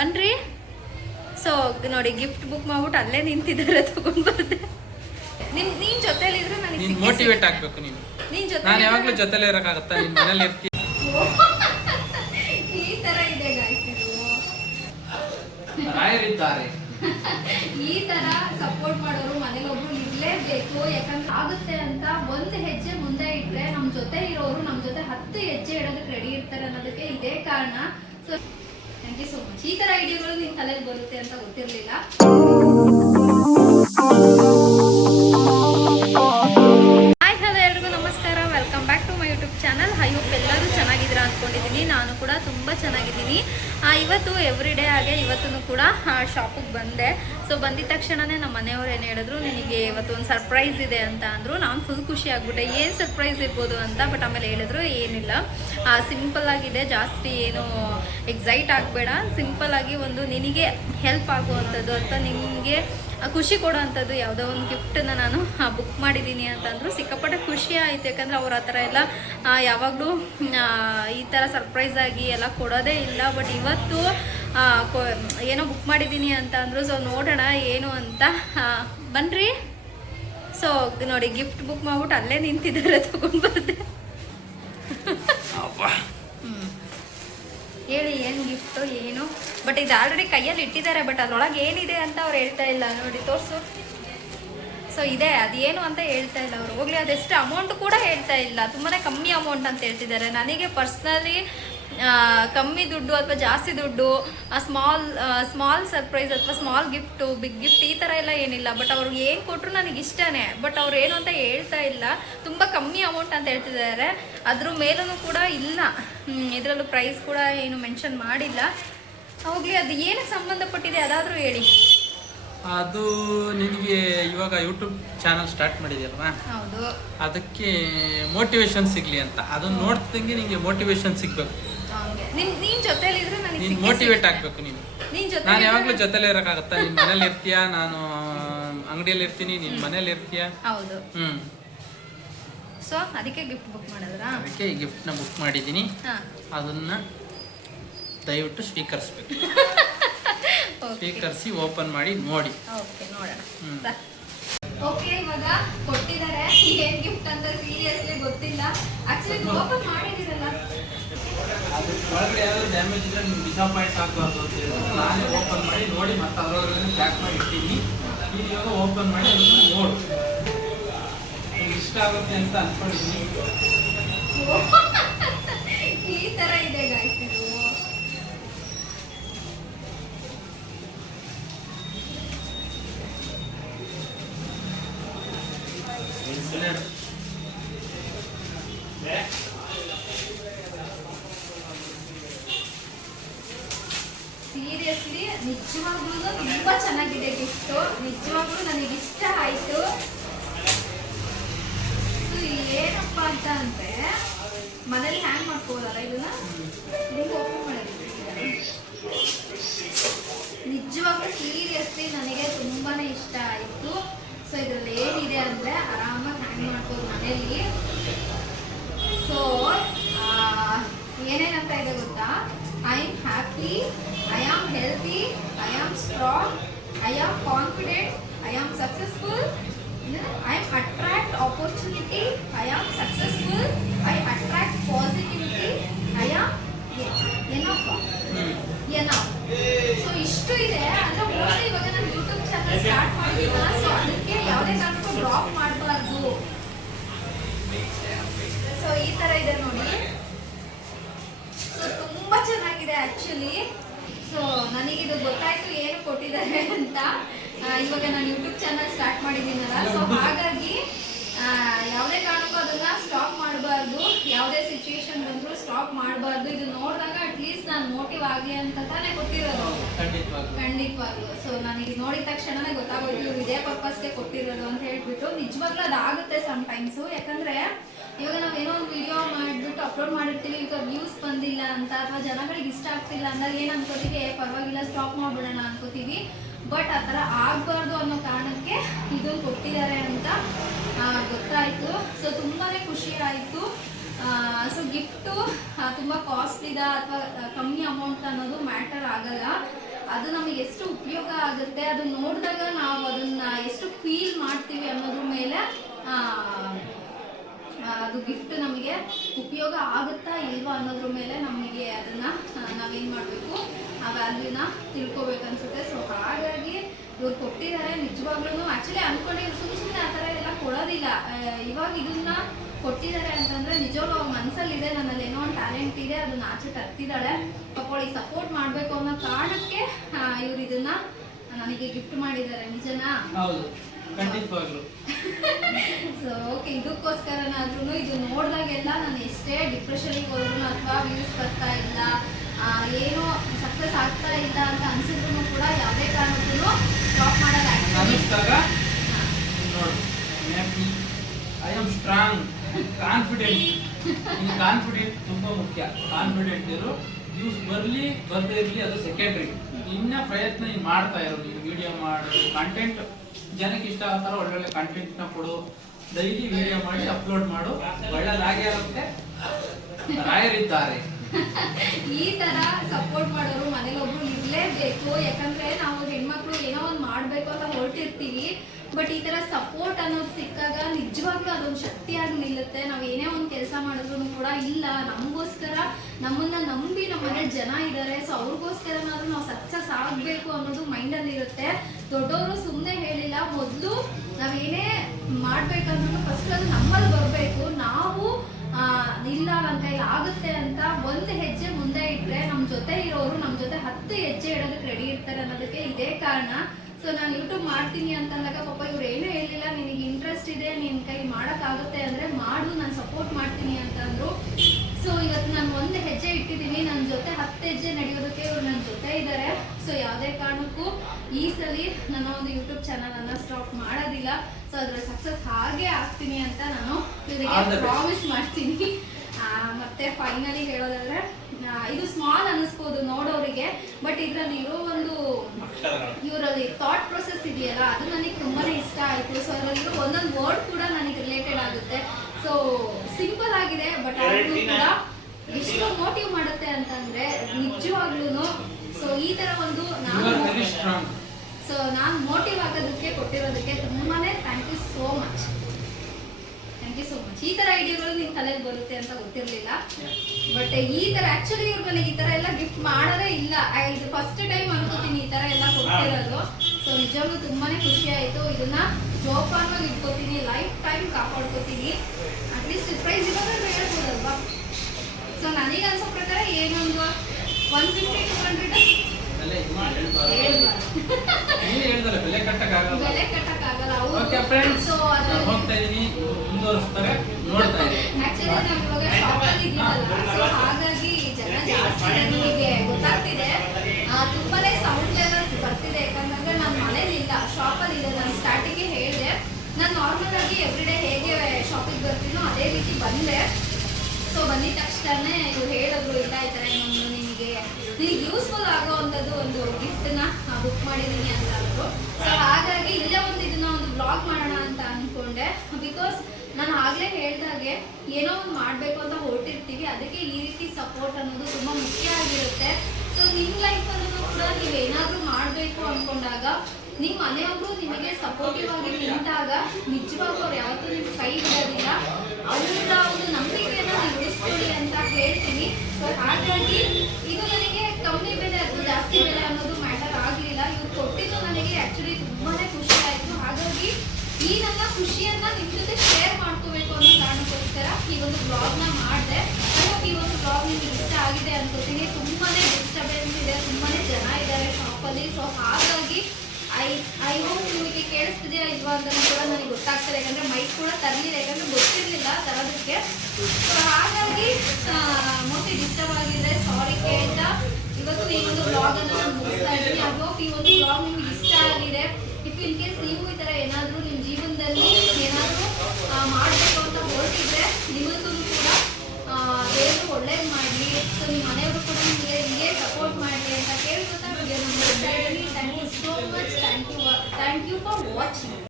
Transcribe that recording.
ಬನ್ರಿ. ಸೊ ನೋಡಿ gift book ಮಾಡ್ಬಿಟ್ಟು ಅಲ್ಲೇ ನಿಂತಿದ್ದಾರೆ, ತಗೊಂಡ್ ಬರ್ದೆ. ನೀನ್ ಜೊತೆಲಿದ್ರೆ ನನಗೆ ಮೋಟಿವೇಟ್ ಆಗ್ಬೇಕು. ನೀನ್ ಜೊತೆ ನಾನು ಯಾವಾಗ್ಲೂ ಜೊತೆಲೇ ಇರಕ್ಕಾಗತ್ತಾ? ನಿನ್ ಮನೇಲಿ ಇರ್ತೀನಿ. ಈ ತರ ಇದೆ ಗಾಯ್ಸ್, ರಾಯರಿದ್ದಾರೆ. ಈ ತರ ಸಪೋರ್ಟ್ ಮಾಡೋರು ಮನೇಲಿ ಒಬ್ರು ಇರ್ಲೇಬೇಕು. ಯಾಕಂದ್ರೆ ಆಗುತ್ತೆ ಅಂತ ಒಂದು ಹೆಜ್ಜೆ ಮುಂದೆ ಇಟ್ರೆ ನಮ್ ಜೊತೆ ಇರೋರು ನಮ್ ಜೊತೆ 10 ಹೆಜ್ಜೆ ಇಡೋದಕ್ಕೆ ರೆಡಿ ಇರ್ತಾರೆ ಅನ್ನೋದಕ್ಕೆ ಇದೇ ಕಾರಣ. So thank you so much. ಈ ತರ ಐಡಿಯಾಗಳು ನಿನ್ ತಲೆಗೆ ಬರುತ್ತೆ ಅಂತ ಗೊತ್ತಿರ್ಲಿಲ್ಲ. ಹಾಯ್ ಹಲೋ ಎಲ್ರಿಗೂ ನಮಸ್ಕಾರ, welcome back to my YouTube channel. I hope ಎಲ್ಲರೂ ಚೆನ್ನಾಗಿದ್ದೀರಾ ಅಂದ್ಕೊಂಡಿದ್ದೀನಿ. ನಾನು ಕೂಡ ತುಂಬ ಚೆನ್ನಾಗಿದ್ದೀನಿ. ಇವತ್ತು ಎವ್ರಿ ಡೇ ಹಾಗೆ ಇವತ್ತು ಕೂಡ ಶಾಪಿಗೆ ಬಂದೆ. ಸೊ ಬಂದಿದ ತಕ್ಷಣವೇ ನಮ್ಮ ಮನೆಯವ್ರು ಏನು ಹೇಳಿದ್ರು, ನಿನಗೆ ಇವತ್ತು ಒಂದು ಸರ್ಪ್ರೈಸ್ ಇದೆ ಅಂತ ಅಂದರು. ನಾನು ಫುಲ್ ಖುಷಿ ಆಗ್ಬಿಟ್ಟೆ, ಏನು ಸರ್ಪ್ರೈಸ್ ಇರ್ಬೋದು ಅಂತ. ಬಟ್ ಆಮೇಲೆ ಹೇಳಿದ್ರು ಏನಿಲ್ಲ, ಸಿಂಪಲ್ ಆಗಿದೆ, ಜಾಸ್ತಿ ಏನು ಎಕ್ಸೈಟ್ ಆಗಬೇಡ, ಸಿಂಪಲ್ ಆಗಿ ಒಂದು ನಿನಗೆ ಹೆಲ್ಪ್ ಆಗುವಂಥದ್ದು ಅಥವಾ ನಿಮಗೆ ಖುಷಿ ಕೊಡೋವಂಥದ್ದು ಯಾವುದೋ ಒಂದು ಗಿಫ್ಟನ್ನು ನಾನು ಬುಕ್ ಮಾಡಿದ್ದೀನಿ ಅಂತಂದರು. ಸಿಕ್ಕಾಪಟ್ಟೆ ಖುಷಿ ಆಯಿತು. ಯಾಕಂದರೆ ಅವ್ರು ಆ ಥರ ಎಲ್ಲ ಯಾವಾಗಲೂ ಈ ಥರ ಸರ್ಪ್ರೈಸ್ ಆಗಿ ಎಲ್ಲ ಕೊಡೋದೇ ಇಲ್ಲ. ಬಟ್ ಇವತ್ತು ಏನೋ ಬುಕ್ ಮಾಡಿದ್ದೀನಿ ಅಂತ ಅಂದರು. ಸೊ ನೋಡೋಣ ಏನು ಅಂತ. ಬನ್ರಿ. ಸೊ ನೋಡಿ ಗಿಫ್ಟ್ ಬುಕ್ ಮಾಡ್ಬಿಟ್ಟು ಅಲ್ಲೇ ನಿಂತಿದ್ದಾರೆ, ತಗೊಂಡು ಬರ್ದೆ. ಹೇಳಿ ಏನು ಗಿಫ್ಟು ಏನು? ಬಟ್ ಇದು ಆಲ್ರೆಡಿ ಕೈಯಲ್ಲಿ ಇಟ್ಟಿದ್ದಾರೆ, ಬಟ್ ಅದ್ರೊಳಗೆ ಏನಿದೆ ಅಂತ ಅವ್ರು ಹೇಳ್ತಾ ಇಲ್ಲ. ನೋಡಿ ತೋರಿಸು. ಸೊ ಇದೆ, ಅದೇನು ಅಂತ ಹೇಳ್ತಾ ಇಲ್ಲ ಅವರು. ಹೋಗ್ಲಿ, ಅದೆಷ್ಟು ಅಮೌಂಟ್ ಕೂಡ ಹೇಳ್ತಾ ಇಲ್ಲ, ತುಂಬಾ ಕಮ್ಮಿ ಅಮೌಂಟ್ ಅಂತ ಹೇಳ್ತಿದ್ದಾರೆ. ನನಗೆ ಪರ್ಸ್ನಲಿ ಕಮ್ಮಿ ದುಡ್ಡು ಅಥವಾ ಜಾಸ್ತಿ ದುಡ್ಡು, ಸ್ಮಾಲ್ ಸರ್ಪ್ರೈಸ್ ಅಥವಾ ಸ್ಮಾಲ್ ಗಿಫ್ಟು, ಬಿಗ್ ಗಿಫ್ಟ್ ಈ ಥರ ಎಲ್ಲ ಏನಿಲ್ಲ. ಬಟ್ ಅವ್ರಿಗೆ ಏನು ಕೊಟ್ಟರು ನನಗೆ ಇಷ್ಟನೇ. ಬಟ್ ಅವ್ರು ಏನು ಅಂತ ಹೇಳ್ತಾ ಇಲ್ಲ, ತುಂಬ ಕಮ್ಮಿ ಅಮೌಂಟ್ ಅಂತ ಹೇಳ್ತಿದ್ದಾರೆ. ಅದ್ರ ಮೇಲೂ ಕೂಡ ಇಲ್ಲ, ಇದರಲ್ಲೂ ಪ್ರೈಸ್ ಕೂಡ ಏನು ಮೆನ್ಷನ್ ಮಾಡಿಲ್ಲ. ಹೋಗ್ಲಿ, ಅದು ಏನಕ್ಕೆ ಸಂಬಂಧಪಟ್ಟಿದೆ ಅದಾದರೂ ಹೇಳಿ. ಅದು ನಿನಗೆ ಇವಾಗ ಯೂಟ್ಯೂಬ್ ಚಾನಲ್ ಸ್ಟಾರ್ಟ್ ಮಾಡಿದ್ಯಲ್ವಾ? ಹೌದು. ಅದಕ್ಕೆ ಮೋಟಿವೇಶನ್ ಸಿಗ್ಲಿ ಅಂತ. ಅದನ್ನ ನೋಡ್ತಿದ್ದಂಗೆ ನಿಮಗೆ ಮೋಟಿವೇಶನ್ ಸಿಗ್ಬೇಕು. ನೀನ್ ಜೊತೆಲಿದ್ರೆ ನನಗೆ ನೀನ್ ಮೋಟಿವೇಟ್ ಆಗ್ಬೇಕು. ನಾನು ಯಾವಾಗ್ಲೂ ಜೊತೆಲೇ ಇರಕ್ಕಾಗತ್ತಾ? ನಿನ್ ಮನೇಲಿ ಇರ್ತೀಯ, ನಾನು ಅಂಗಡಿಯಲ್ಲಿ ಇರ್ತೀನಿ, ನಿನ್ ಮನೇಲಿ ಇರ್ತೀಯ. ಹೌದು. ಸೊ ಅದಕ್ಕೆ ಗಿಫ್ಟ್ ಬುಕ್ ಮಾಡಿದ್ರಾ? ಅದಕ್ಕೆ ಈ ಗಿಫ್ಟ್ ನ ಬುಕ್ ಮಾಡಿದ್ದೀನಿ. ಅದನ್ನ ದಯವಿಟ್ಟು ಸ್ವೀಕರಿಸ್ಬೇಕು. ಸ್ವೀಕರಿಸಿ ಓಪನ್ ಮಾಡಿ ನೋಡಿ. ಓಕೆ, ನೋಡೋಣ. ಓಕೆ, ಇವಾಗ ಕೊಟ್ಟಿದ್ದಾರೆ. ಏನ್ ಗಿಫ್ಟ್ ಅಂತ ಸೀರಿಯಸ್ಲಿ ಗೊತ್ತಿಲ್ಲ. ಆಕ್ಚುಲಿ ಓಪನ್ ಮಾಡಿದಿರಲ್ಲ, ಅದು ಒಳಗಡೆ ಯಾವ್ದು ಡ್ಯಾಮೇಜ್ ಇದ್ರೆ ನಿಮ್ಗೆ ಡಿಸಪಾಯಿಂಟ್ ಆಗಬಾರ್ದು ಅಂತ ಹೇಳಿದ್ರೆ ನಾನೇ ಓಪನ್ ಮಾಡಿ ನೋಡಿ ಮತ್ತೆ ಅದರೊಳಗಡೆ ಪ್ಯಾಕ್ ಮಾಡಿ ಇಟ್ಟಿದ್ದೀನಿ. ಈಗ ಇವಾಗ ಓಪನ್ ಮಾಡಿ ಅದನ್ನು ನೋಡು, ಇಷ್ಟ ಆಗುತ್ತೆ ಅಂತ ಅನ್ಕೊಂಡಿದ್ದೀನಿ. ಈ ತರ ಇದೆ ಗಾಯ್ಸ್ ಇದು. ಸೀರಿಯಸ್ಲಿ ನಿಜವಾಗ್ಲೂ ತುಂಬಾ ಚೆನ್ನಾಗಿದೆ ಗಿಫ್ಟು. ನಿಜವಾಗ್ಲೂ ನನಗೆ ಇಷ್ಟ ಆಯ್ತು. ಏನಪ್ಪ ಅಂತ ಅಂದ್ರೆ, ಮನೇಲಿ ಹ್ಯಾಂಗ್ ಮಾಡ್ಕೋಬೋದಲ್ಲ ಇದನ್ನ, ಓಪನ್ ಮಾಡೋದಿಲ್ಲ. ನಿಜವಾಗ್ಲೂ ಸೀರಿಯಸ್ಲಿ ನನಗೆ ತುಂಬಾನೇ ಇಷ್ಟ ಆಯ್ತು. ಸೊ ಇದ್ರಲ್ಲಿ ಏನಿದೆ ಅಂದ್ರೆ ಆರಾಮಾಗಿ ಹ್ಯಾಂಗ್ ಮಾಡ್ಬೋದು ಮನೇಲಿ. ಸೊ ಏನೇನಂತ ಇದೆ ಗೊತ್ತಾ? I am happy, I am healthy, I am strong, I am confident, I am successful, I am attract opportunity, I am successful, I attract positivity, I am enough. So ಇಷ್ಟು ಇದೆ ಅಂದ್ರೆ ಮೋಸ್ಟ್ಲಿ ಇವಾಗ ನಾನು YouTube channel start ಮಾಡಿದ್ದೀನಲ್ಲ, so ಅದಕ್ಕೆ ಯಾವುದೇ ಕಾರಣಕ್ಕೂ drop ಮಾಡಬಾರ್ದು. So ಈ ತರ ಇದೆ ನೋಡಿ. ಸೊ ತುಂಬಾ ಚೆನ್ನಾಗಿದೆ ಆಕ್ಚುಲಿ. ಸೊ ನನಗಿದು ಗೊತ್ತಾಯ್ತು ಏನು ಕೊಟ್ಟಿದ್ದಾರೆ ಅಂತ. ಇವಾಗ ನಾನು ಯೂಟ್ಯೂಬ್ ಚಾನಲ್ ಸ್ಟಾರ್ಟ್ ಮಾಡಿದ್ದೀನಲ್ಲ, ಸೊ ಹಾಗಾಗಿ ಯಾವುದೇ ಕಾರಣಕ್ಕೂ ಅದನ್ನ ಸ್ಟಾಪ್ ಮಾಡಬಾರ್ದು. ಯಾವುದೇ ಸಿಚುವೇಶನ್ ಬಂದರೂ ಸ್ಟಾಪ್ ಮಾಡಬಾರ್ದು. ಇದು ನೋಡಿದಾಗ ಅಟ್ಲೀಸ್ಟ್ ನಾನು ಮೋಟಿವ್ ಆಗಲಿ ಅಂತ ತಾನೇ ಕೊಟ್ಟಿರೋದು. ಖಂಡಿತವಾಗ್ಲು. ಸೊ ನನಗೆ ನೋಡಿದ ತಕ್ಷಣನೇ ಗೊತ್ತಾಗೋದು ಇವ್ರು ಇದೇ ಪರ್ಪಸ್ಗೆ ಕೊಟ್ಟಿರೋದು ಅಂತ ಹೇಳ್ಬಿಟ್ಟು. ನಿಜವಾಗ್ಲೂ ಅದಾಗುತ್ತೆ ಸಮ್ಟೈಮ್ಸು. ಯಾಕಂದ್ರೆ ಇವಾಗ ನಾವು ಏನೋ ಒಂದು ವಿಡಿಯೋ ಮಾಡಿಬಿಟ್ಟು ಅಪ್ಲೋಡ್ ಮಾಡಿರ್ತೀವಿ, ಈಗ ವ್ಯೂಸ್ ಬಂದಿಲ್ಲ ಅಂತ ಅಥವಾ ಜನಗಳಿಗೆ ಇಷ್ಟ ಆಗ್ತಿಲ್ಲ ಅಂದಾಗ ಏನು ಅನ್ಕೋತೀವಿ, ಪರವಾಗಿಲ್ಲ ಸ್ಟಾಪ್ ಮಾಡ್ಬಿಡೋಣ ಅನ್ಕೋತೀವಿ. ಬಟ್ ಆ ಥರ ಆಗಬಾರ್ದು ಅನ್ನೋ ಕಾರಣಕ್ಕೆ ಇದನ್ನು ಕೊಟ್ಟಿದ್ದಾರೆ ಅಂತ ಗೊತ್ತಾಯಿತು. ಸೊ ತುಂಬಾ ಖುಷಿ ಆಯಿತು. ಸೊ ಗಿಫ್ಟು ತುಂಬ ಕಾಸ್ಟ್ಲಿದ ಅಥವಾ ಕಮ್ಮಿ ಅಮೌಂಟ್ ಅನ್ನೋದು ಮ್ಯಾಟರ್ ಆಗಲ್ಲ. ಅದು ನಮಗೆ ಎಷ್ಟು ಉಪಯೋಗ ಆಗುತ್ತೆ, ಅದು ನೋಡಿದಾಗ ನಾವು ಅದನ್ನ ಎಷ್ಟು ಫೀಲ್ ಮಾಡ್ತೀವಿ ಅನ್ನೋದ್ರ ಮೇಲೆ ಅದು ಗಿಫ್ಟ್ ನಮಗೆ ಉಪಯೋಗ ಆಗುತ್ತಾ ಇಲ್ವಾ ಅನ್ನೋದ್ರ ಮೇಲೆ ನಮಗೆ ಅದನ್ನ ನಾವೇನ್ ಮಾಡಬೇಕು, ಆ ವ್ಯಾಲ್ಯೂನ ತಿಳ್ಕೊಬೇಕನ್ಸುತ್ತೆ. ಸೊ ಹಾಗಾಗಿ ಇವ್ರು ಕೊಟ್ಟಿದ್ದಾರೆ ನಿಜವಾಗ್ಲೂ. ಆಕ್ಚುಲಿ ಅನ್ಕೊಂಡೆ ಸುಮ್ಮನೆ ಆ ಥರ ಎಲ್ಲ ಕೊಡೋದಿಲ್ಲ. ಇವಾಗ ಇದನ್ನ ಕೊಟ್ಟಿದ್ದಾರೆ ಅಂತಂದ್ರೆ ನಿಜವಾಗ್ಲೂ ಅವ್ರ ಮನಸ್ಸಲ್ಲಿದೆ, ನನ್ನಲ್ಲಿ ಏನೋ ಒಂದು ಟ್ಯಾಲೆಂಟ್ ಇದೆ, ಅದನ್ನ ಆಚೆ ತರ್ತಿದ್ದಾಳೆ, ಪಾಪಳಿಗೆ ಸಪೋರ್ಟ್ ಮಾಡಬೇಕು ಅನ್ನೋ ಕಾರಣಕ್ಕೆ ಇವ್ರು ಇದನ್ನ ನನಗೆ ಗಿಫ್ಟ್ ಮಾಡಿದ್ದಾರೆ. ನಿಜನಾ? ಹೌದು, ಖಂಡಿತವಾಗ್ಲು. ಸೊ ಓಕೆ, ಇದಕ್ಕೋಸ್ಕರನಾದ್ರೂ ಇದು ನೋಡಿದಾಗೆಲ್ಲ ನಾನು ಎಷ್ಟೇ ಡಿಪ್ರೆಷನ್ಗೆ ಹೋದ್ರು ಅಥವಾ ವ್ಯೂಸ್ ಬರ್ತಾ ಇಲ್ಲ, ಏನೋ ಸಕ್ಸಸ್ ಆಗ್ತಾ ಇಲ್ಲ ಅಂತ ಅನ್ಸಿದ್ರು ಕೂಡ ಯಾವುದೇ ಕಾರಣಕ್ಕೂ ಸ್ಟಾಪ್ ಮಾಡಲ್ಲ. ಅನಿಸ್ದಾಗ ನೋಡಿ, ಐ ಆಮ್ ಸ್ಟ್ರಾಂಗ್, ಕಾನ್ಫಿಡೆಂಟ್. ಈ ಕಾನ್ಫಿಡೆಂಟ್ ತುಂಬಾ ಮುಖ್ಯ. ಕಾನ್ಫಿಡೆಂಟ್ ಇರು, ವ್ಯೂಸ್ ಬರಲಿ ಬರದೇ ಇರಲಿ ಅದು ಸೆಕೆಂಡ್ರಿ. ಇನ್ನ ಪ್ರಯತ್ನ ನೀನು ಮಾಡ್ತಾ ಇರೋ, ನೀನು ವಿಡಿಯೋ ಮಾಡು, ಕಂಟೆಂಟ್ ಜನಕ್ಕೆ ಇಷ್ಟ ಆಗ್ತಾರ, ಒಳ್ಳೊಳ್ಳೆ ಕಂಟೆಂಟ್ ನ ಕೊಡು, ಡೈಲಿ ವಿಡಿಯೋ ಮಾಡಿ ಅಪ್ಲೋಡ್ ಮಾಡು, ಒಳ್ಳೆದಾಗೆ ಆಗುತ್ತೆ. ರಾಯರಿದ್ದಾರೆ. ಈ ತರ ಸಪೋರ್ಟ್ ಮಾಡೋರು ಮನೇಲಿ ಒಬ್ರು ಇರ್ಲೇಬೇಕು. ಯಾಕಂದ್ರೆ ನಾವು ಹೆಣ್ಮಕ್ಳು ಏನೋ ಒಂದು ಮಾಡ್ಬೇಕು ಅಂತ ಹೊರಟಿರ್ತೀವಿ, ಬಟ್ ಈ ತರ ಸಪೋರ್ಟ್ ಅನ್ನೋದು ಸಿಕ್ಕಾಗ ನಿಜವಾಗ್ಲೂ ಅದೊಂದು ಶಕ್ತಿಯಾಗಿ ನಿಲ್ಲುತ್ತೆ. ನಾವ್ ಏನೇ ಒಂದು ಕೆಲಸ ಮಾಡಿದ್ರು ಕೂಡ ಇಲ್ಲ, ನಮಗೋಸ್ಕರ ನಮ್ಮನ್ನ ನಂಬಿ ನಮ್ಮ ಮನೇಲಿ ಜನ ಇದ್ದಾರೆ, ಸೊ ಅವ್ರಿಗೋಸ್ಕರನಾದ್ರೂ ನಾವು ಸಕ್ಸಸ್ ಆಗ್ಬೇಕು ಅನ್ನೋದು ಮೈಂಡಲ್ಲಿ ಇರುತ್ತೆ. ದೊಡ್ಡವರು ಸುಮ್ಮನೆ ಹೇಳಿಲ್ಲ, ಮೊದಲು ನಾವೇನೇ ಮಾಡ್ಬೇಕಂದ್ರೂ ಫಸ್ಟ್ ಅದು ನಮ್ಮಲ್ಲಿ ಬರಬೇಕು. ನಾವು ಇಲ್ಲ ನನ್ನ ಕೈಲಿ ಆಗುತ್ತೆ ಅಂತ ಒಂದು ಹೆಜ್ಜೆ ಮುಂದೆ ಇಟ್ಟರೆ ನಮ್ಮ ಜೊತೆ ಇರೋರು ನಮ್ಮ ಜೊತೆ 10 ಹೆಜ್ಜೆ ಇಡೋದಕ್ಕೆ ರೆಡಿ ಇರ್ತಾರೆ ಅನ್ನೋದಕ್ಕೆ ಇದೇ ಕಾರಣ. ಸೊ ನಾನು ಯೂಟ್ಯೂಬ್ ಮಾಡ್ತೀನಿ ಅಂತಂದಾಗ ಪಾಪ ಇವ್ರು ಏನೂ ಹೇಳಿಲ್ಲ, ನಿನಗೆ ಇಂಟ್ರೆಸ್ಟ್ ಇದೆ, ನಿನ್ನ ಕೈ ಮಾಡೋಕ್ಕಾಗುತ್ತೆ ಅಂದರೆ ಮಾಡು, ನಾನು ಸಪೋರ್ಟ್ ಮಾಡ್ತೀನಿ ಅಂತಂದರು. ಸೊ ಇವತ್ತು ನಾನು ಒಂದು ಹೆಜ್ಜೆ ಇಟ್ಟಿದ್ದೀನಿ, ನನ್ನ ಜೊತೆ 10 ಹೆಜ್ಜೆ ನಡೆಯೋದಕ್ಕೆ ಇವ್ರು ನನ್ನ ಜೊತೆ ಇದ್ದಾರೆ. ಸೊ ಯಾವುದೇ ಕಾರಣಕ್ಕೂ ಈ ಸಲ ನನ್ನ ಒಂದು ಯೂಟ್ಯೂಬ್ ಚಾನಲನ್ನು ಸ್ಟಾಪ್ ಮಾಡೋದಿಲ್ಲ. ಸೊ ಅದ್ರಲ್ಲಿ ಸಕ್ಸಸ್ ಹಾಗೆ ಆಗ್ತೀನಿ ಅಂತ ನಾನು ಇವರಿಗೆ ಪ್ರಾಮಿಸ್ ಮಾಡ್ತೀನಿ. ಮತ್ತೆ ಫೈನಲಿ ಹೇಳೋದಾದ್ರೆ ಇದು ಸ್ಮಾಲ್ ಅನಿಸ್ಬೋದು ನೋಡೋರಿಗೆ, ಬಟ್ ಇದರಲ್ಲಿ ಇರೋ ಒಂದು ಇವರಲ್ಲಿ ಥಾಟ್ ಪ್ರೊಸೆಸ್ ಇದೆಯಲ್ಲ, ಅದು ನನಗೆ ತುಂಬಾನೇ ಇಷ್ಟ ಆಯಿತು. ಸೊ ಅದರಲ್ಲಿರೋ ಒಂದೊಂದು ವರ್ಡ್ ಕೂಡ ನನಗೆ ರಿಲೇಟೆಡ್ ಆಗುತ್ತೆ. ಸೊ ಸಿಂಪಲ್ ಆಗಿದೆ, ಬಟ್ ಆದ್ರೂ ಕೂಡ ಎಷ್ಟು ಮೋಟಿವ್ ಮಾಡುತ್ತೆ ಅಂತಂದ್ರೆ ನಿಜವಾಗ್ಲೂ. ಸೊ ಈ ತರ ಒಂದು ನಾನು ಮೋಟಿವ್ ಆಗೋದಕ್ಕೆ ಕೊಟ್ಟಿರೋದಕ್ಕೆ ತುಂಬಾನೇ ಥ್ಯಾಂಕ್ ಯು ಸೋ ಮಚ್. ಈ ತರ ಐಡಿಯಾಗಳು ನಿನ್ ತಲೆಗೆ ಬರುತ್ತೆ ಅಂತ ಗೊತ್ತಿರ್ಲಿಲ್ಲ, ಬಟ್ ಈ ತರ ಆಕ್ಚುಲಿ ಇವ್ರು ನನಗೆ ಈ ತರ ಎಲ್ಲ ಗಿಫ್ಟ್ ಮಾಡೋದೇ ಇಲ್ಲ. ಇದು ಫಸ್ಟ್ ಟೈಮ್ ಅನ್ಕೋತೀನಿ ಈ ತರ ಎಲ್ಲ ಕೊಟ್ಟಿರೋದು. ಸೊ ನಿಜವಾಗ್ಲೂ ತುಂಬಾನೇ ಖುಷಿ ಆಯ್ತು. ಇದನ್ನ ಜೋಪಾನವಾಗಿ ಇಟ್ಕೋತೀನಿ, ಲೈಫ್ ಟೈಮ್ ಕಾಪಾಡ್ಕೋತೀನಿ. ಅಟ್ಲೀಸ್ಟ್ ಪ್ರೈಸ್ ಇರೋದ್ರೆ ಹೇಳ್ಬೋದಲ್ವಾ. ಸೊ ನನಗೆ ಅನ್ಸೋ ಪ್ರಕಾರ ಏನೊಂದು 150-200 ಬೆಲೆ ಕಟ್ಟಕ್ಕಾಗಲ್ಲ. ಓಕೆ ಫ್ರೆಂಡ್ಸ್, ಸೊ ಹೋಗ್ತಾ ಇದೀನಿ, ಮುಂದುವರಿಸ್ತಾರೆ, ನೋಡ್ತಾ ಇದ್ದೀನಿ. ಆಕ್ಚುಲಿ ನಾವು ಇವಾಗ ಶಾಪ್ ಅಲ್ಲಿ ಇದ್ದೀವಲ್ಲ, ಸೊ ಹಾಗಾಗಿ ಜನ ಜಾಸ್ತಿ ನಿಮಗೆ ಗೊತ್ತಾಗ್ತಿದೆ. ತುಂಬಾನೇ ಸೌಂಡ್ ಲೆವೆಲ್ ಬರ್ತಿದೆ, ಯಾಕಂದ್ರೆ ನಾನು ಮನೇಲಿ ಇಲ್ಲ, ಶಾಪ್ ಅಲ್ಲಿ ಇದೆ. ನಾನು ಸ್ಟಾರ್ಟಿಂಗ್ ಹೇಳಿದೆ, ನಾನು ನಾರ್ಮಲ್ ಆಗಿ ಎವ್ರಿಡೇ ಹೇಗೆ ಶಾಪಿಗೆ ಬರ್ತೀನೋ ಅದೇ ರೀತಿ ಬಂದೆ. ಸೊ ಬಂದಿದ ತಕ್ಷಣ ಇವ್ರು ಹೇಳಿದ್ರು, ಇಲ್ಲ ಈ ಥರ ನಿಮಗೆ ಯೂಸ್ಫುಲ್ ಆಗೋವಂಥದ್ದು ಒಂದು ಗಿಫ್ಟನ್ನ ಬುಕ್ ಮಾಡಿದ್ದೀನಿ ಅಂತ ಅಂದರು. ಸೊ ಹಾಗಾಗಿ ಇಲ್ಲೇ ಒಂದು ಇದನ್ನ ಒಂದು ಬ್ಲಾಗ್ ಮಾಡೋಣ ಅಂತ ಅಂದ್ಕೊಂಡೆ. ಬಿಕಾಸ್ ನಾನು ಆಗಲೇ ಹೇಳ್ದಾಗೆ ಏನೋ ಒಂದು ಮಾಡಬೇಕು ಅಂತ ಹೊರಟಿರ್ತೀವಿ, ಅದಕ್ಕೆ ಈ ರೀತಿ ಸಪೋರ್ಟ್ ಅನ್ನೋದು ತುಂಬ ಮುಖ್ಯ ಆಗಿರುತ್ತೆ. ಸೊ ನಿಮ್ಮ ಲೈಫಲ್ಲೂ ಕೂಡ ನೀವೇನಾದರೂ ಮಾಡಬೇಕು ಅಂದ್ಕೊಂಡಾಗ ನಿಮ್ಮ ಮನೆಯವರು ನಿಮಗೆ ಸಪೋರ್ಟಿವ್ ಆಗಿ ನಿಂತಾಗ ನಿಜವಾಗ್ಲೂ ಅವ್ರು ಯಾವತ್ತೂ ನಿಮ್ಗೆ ಕೈ ಬಿಡೋದಿಲ್ಲ. ಅವರ ಒಂದು ನಂಬಿಕೆಯನ್ನು ನೀವು ಉಳಿಸ್ಕೊಳ್ಳಿ ಅಂತ ಹೇಳ್ತೀನಿ. ಸೊ ಹಾಗಾಗಿ ಇದು ನನಗೆ ಕಮ್ಮಿ ಬೆಲೆ ಅಥವಾ ಜಾಸ್ತಿ ಬೆಲೆ ಅನ್ನೋದು ಮ್ಯಾಟರ್ ಆಗಲಿಲ್ಲ. ಇವ್ರು ಕೊಟ್ಟಿದ್ದು ನನಗೆ ಆ್ಯಕ್ಚುಲಿ ತುಂಬಾ ಖುಷಿ ಆಯಿತು. ಹಾಗಾಗಿ ಈ ನನ್ನ ಖುಷಿಯನ್ನು ನಿಮ್ಮ ಜೊತೆ ಶೇರ್ ಮಾಡ್ಕೋಬೇಕು ಅನ್ನೋ ಕಾರಣಕ್ಕೋಸ್ಕರ ಈ ಒಂದು ಬ್ಲಾಗ್ನ ಮಾಡಿದೆ. ಈ ಒಂದು ಬ್ಲಾಗ್ ನಿಮ್ಗೆ ಇಷ್ಟ ಆಗಿದೆ ಅನ್ಕೋತೀನಿ. ತುಂಬಾ ಡಿಸ್ಟರ್ಬೆನ್ಸ್ ಇದೆ, ತುಂಬಾ ಜನ ಇದ್ದಾರೆ ಶಾಪಲ್ಲಿ. ಸೊ ಹಾಗಾಗಿ ಐ ಹೋಪ್ ನಿಮಗೆ ಕೇಳಿಸ್ತಿದೆಯಾ ಇಲ್ವಾ ಅಂತ ಕೂಡ ನನಗೆ ಗೊತ್ತಾಗ್ತದೆ. ಯಾಕಂದರೆ ಮೈಕ್ ಕೂಡ ತರಲಿಲ್ಲ, ಯಾಕಂದರೆ ಗೊತ್ತಿರಲಿಲ್ಲ ತರೋದಕ್ಕೆ. ಸೊ ಹಾಗಾಗಿ ಮೋಸ್ಟ್ಲಿ ಡಿಸ್ಟರ್ಬ್ ಆಗಿದೆ, ಸಾರಿ ಕೇಳ್ತಾ ಇವತ್ತು ಈ ಒಂದು ಬ್ಲಾಗನ್ನು ನಾನು ಮುಗಿಸ್ತಾ ಇದ್ದೀನಿ. ಐ ಹೋಪ್ ಈ ಒಂದು ಬ್ಲಾಗ್ ನಿಮ್ಗೆ ಇಷ್ಟ ಆಗಿದೆ. ಇಫ್ ಇನ್ ಕೇಸ್ ನೀವು ಈ ಥರ ಏನಾದರೂ ನಿಮ್ಮ ಜೀವನದಲ್ಲಿ